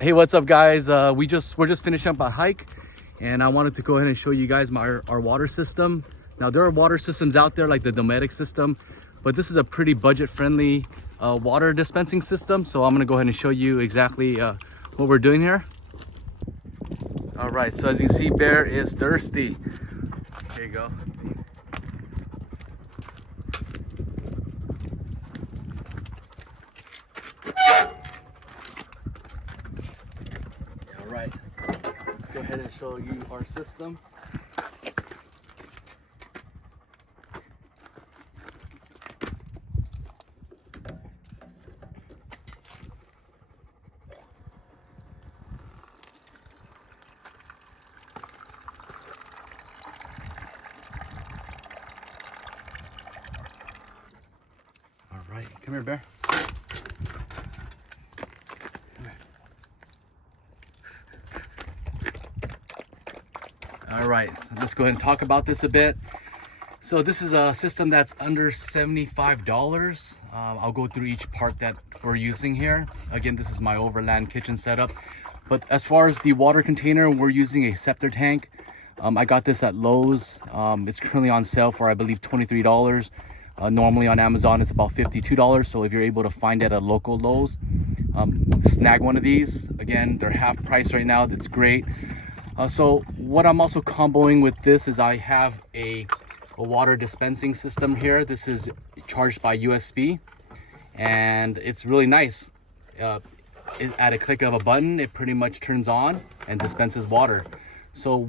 Hey, what's up, guys? We're just finishing up a hike, and I wanted to go ahead and show you guys our water system. Now, there are water systems out there like the Dometic system, but this is a pretty budget-friendly water dispensing system. So I'm gonna go ahead and show you exactly what we're doing here. All right, so as you can see, Bear is thirsty. Here you go. All right, let's go ahead and show you our system. All right, come here, Bear. All right, so let's go ahead and talk about this a bit. So this is a system that's under $75. I'll go through each part that we're using here. Again, this is my Overland kitchen setup. But as far as the water container, we're using a Scepter tank. I got this at Lowe's. It's currently on sale for, I believe, $23. Normally on Amazon, it's about $52. So if you're able to find it at a local Lowe's, snag one of these. Again, they're half price right now. That's great. So what I'm also comboing with this is I have a water dispensing system here. This is charged by USB, and it's really nice. At a click of a button, it pretty much turns on and dispenses water. So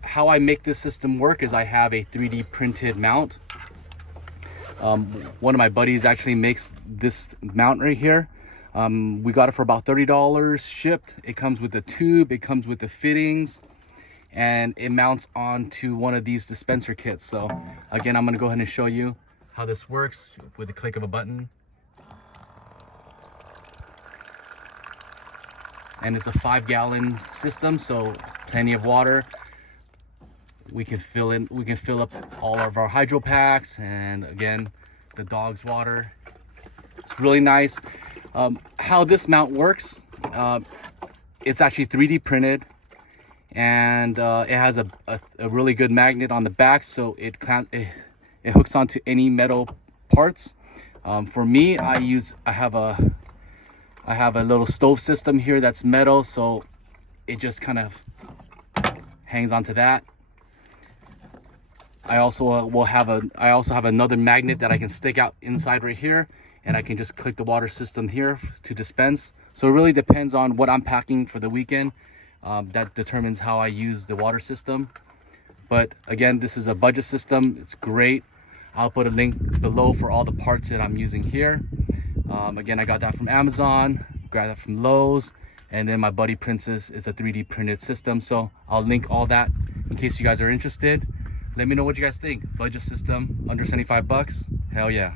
how I make this system work is I have a 3D printed mount. One of my buddies actually makes this mount right here. We got it for about $30 shipped. It comes with the tube, it comes with the fittings, and it mounts onto one of these dispenser kits. So again, I'm gonna go ahead and show you how this works with the click of a button. And it's a 5-gallon system, so plenty of water. We can fill up all of our hydro packs, and again, the dog's water. It's really nice. How this mount works, it's actually 3D printed, and it has a really good magnet on the back, so it hooks onto any metal parts. For me, I have a little stove system here that's metal, so it just kind of hangs onto that. I also have another magnet that I can stick out inside right here, and I can just click the water system here to dispense. So it really depends on what I'm packing for the weekend. That determines how I use the water system. But again, this is a budget system. It's great. I'll put a link below for all the parts that I'm using here. Again, I got that from Amazon, grabbed that from Lowe's, and then my buddy Princess is a 3D printed system. So I'll link all that in case you guys are interested. Let me know what you guys think. Budget system, under 75 bucks. Hell yeah.